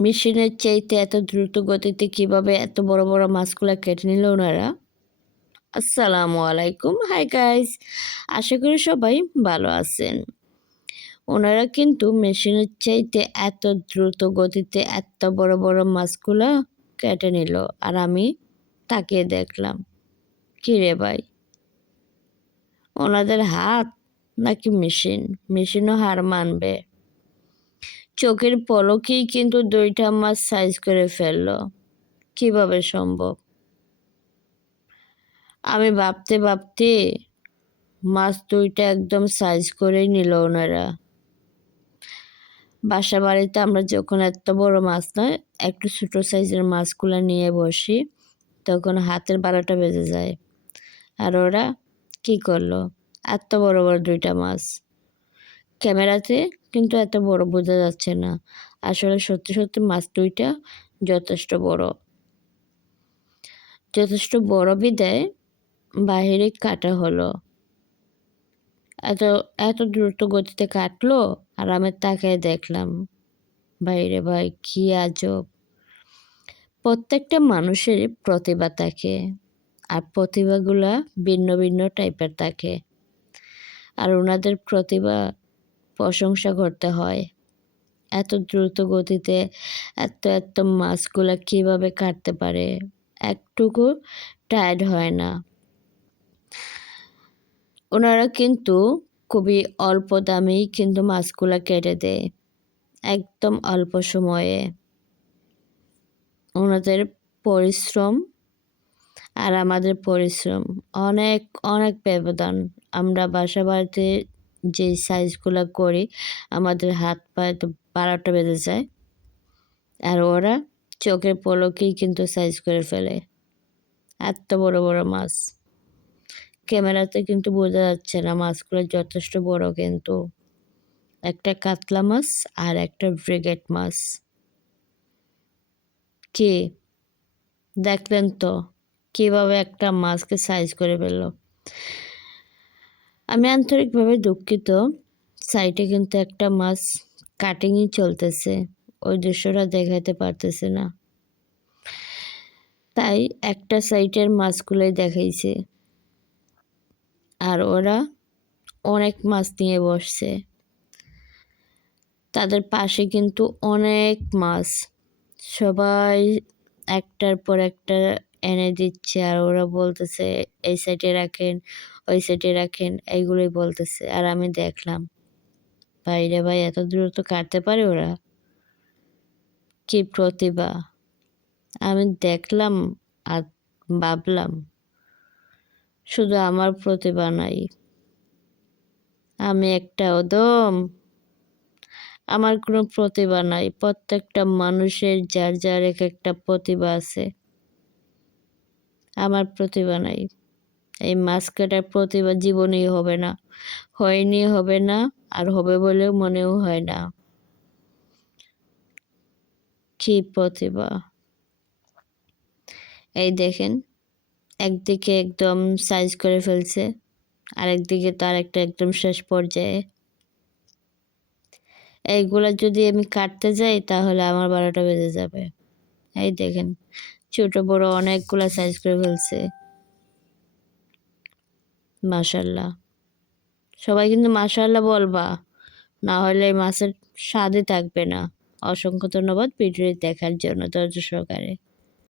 মেশিনের চাইতে এত দ্রুত গতিতে কীভাবে এত বড় বড় মাছগুলা কেটে নিল ওনারা? আসসালামু আলাইকুম। হাই গাইস আশা করি সবাই ভালো আছেন। ওনারা কিন্তু মেশিনের চাইতে এত দ্রুত গতিতে এত বড় বড় মাছগুলা কেটে নিল আর আমি তাকিয়ে দেখলাম। কী রে ভাই? ওনাদের হাত নাকি মেশিন? মেশিনও হার মানবে। চোখের পলকেই কিন্তু দুইটা মাছ সাইজ করে ফেলল। কীভাবে সম্ভব? আমি ভাবতে ভাবতে মাছ দুইটা একদম সাইজ করেই নিল ওনারা। বাসা বাড়িতে আমরা যখন এত বড় মাছ নয়, একটু ছোটো সাইজের মাছগুলো নিয়ে বসি, তখন হাতের বারোটা বেজে যায়। আর ওরা কি করল? এত বড় বড় দুইটা মাছ। ক্যামেরাতে কিন্তু এত বড় বোঝা যাচ্ছে না। আসলে সত্যি সত্যি মাছ দুইটা যথেষ্ট বড়। যথেষ্ট বড় বিদায় বাহিরে কাটা হলো। এত এত দ্রুত গতিতে কাটলো আর আমি তাকায় দেখলাম, বাইরে ভাই, কি আজব! প্রত্যেকটা মানুষের প্রতিভা থাকে আর প্রতিভাগুলা ভিন্ন ভিন্ন টাইপের থাকে। আর ওনাদের প্রতিভা প্রশংসা করতে হয়। এত দ্রুত গতিতে এত এত মাছগুলা কীভাবে কাটতে পারে? একটুকু টায়ার্ড হয় না। ওনারা কিন্তু খুবই অল্প দামেই কিন্তু মাছগুলা কেটে দেয়। একদম অল্প সময়ে। ওনাদের পরিশ্রম আর আমাদের পরিশ্রম অনেক অনেক ব্যবধান। আমরা বাসা বাড়িতে যে সাইজগুলো করি, আমাদের হাত পায়ে তো বারোটা বেজে যায়। আর ওরা চোখের পলকেই কিন্তু সাইজ করে ফেলে। এত বড় বড় মাছ। ক্যামেরাতে কিন্তু বোঝা যাচ্ছে না মাছগুলো যথেষ্ট বড় কিন্তু। একটা কাতলা মাছ আর একটা ব্রিগেড মাছ। কে? দেখলেন তো, কীভাবে একটা মাছকে সাইজ করে ফেলল। আমি আন্তরিকভাবে দুঃখিত। সাইটে কিন্তু একটা মাছ কাটিংই চলতেছে। ওই দৃশ্যটা দেখাতে পারতেছে না। তাই একটা সাইটের মাছগুলোই দেখাইছে। আর ওরা অনেক মাছ নিয়ে বসছে। তাদের পাশে কিন্তু অনেক মাছ। সবাই একটার পর একটা এনে দিচ্ছে আর ওরা বলতেছে, এই সাইডে রাখেন, ওই সাইডে রাখেন। এইগুলোই বলতেছে। আর আমি দেখলাম ভাইরে ভাই, এত দ্রুত কাটতে পারে ওরা? কি প্রতিভা? আমি দেখলাম আর ভাবলাম, শুধু আমার প্রতিভা নাই, আমি একটা ওদম আমার কোনো প্রতিভা নাই, প্রত্যেকটা মানুষের যার যার এক একটা প্রতিভা আছে। আমার প্রতিভা নাই। এই মাছ কাটার প্রতিভা জীবনেই হবে না। হয়নি, হবে না, আর হবে বলেও মনেও হয় না। কি প্রতিভা? এই দেখেন, একদিকে একদম সাইজ করে ফেলছে, আরেকদিকে তার একটা একদম শেষ পর্যায়ে। এইগুলা যদি আমি কাটতে যাই, তাহলে আমার বারোটা বেজে যাবে। এই দেখেন ছোট বড় অনেকগুলা সাইজ করে ফেলছে। মাশাল্লাহ সবাই কিন্তু মাশাল্লাহ বলবা। না হলে মাছের স্বাদে থাকবে না। অসংখ্য ধন্যবাদ ভিডিও দেখার জন্য ধৈর্য সহকারে।